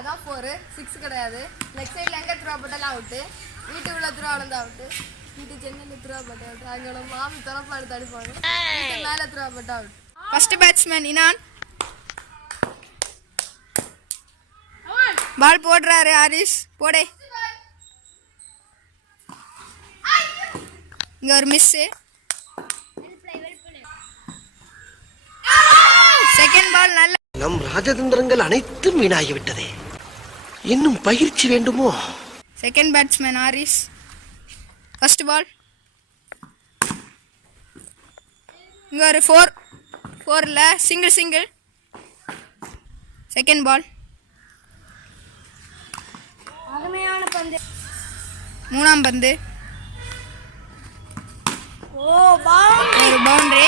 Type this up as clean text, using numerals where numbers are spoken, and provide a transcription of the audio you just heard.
அதான் 4 6 கிடையாது. லெக் சைடில் எங்கே த்ரோ போட்டாலும் அவுட்டு, வீட்டுக்குள்ள த்ரோ வந்து அவுட்டு, வீட்டு சென்னையில் த்ரோ போட்டு அவுட்டு, அங்கே மாமி திறப்பாடு தடுப்பாங்க, வீட்டு மேலே த்ரோ போட்டு அவுட். ஃபர்ஸ்ட் பேட்ஸ்மேன் இனான் பால் போடுறாரு. ஹாரிஸ் போடே. இங்க ஒரு மிஸ். செகண்ட் பால் நல்ல. நம் ராஜதந்திரங்கள் அனைத்தும் வீணாகிவிட்டதே, இன்னும் பயிற்சி வேண்டுமோ? Second batsman Harris. First ball இங்க ஒரு 4 சிங்கிள். செகண்ட் பால் அருமையான பந்து. மூணாம் பந்து ஒரு பவுண்டரி.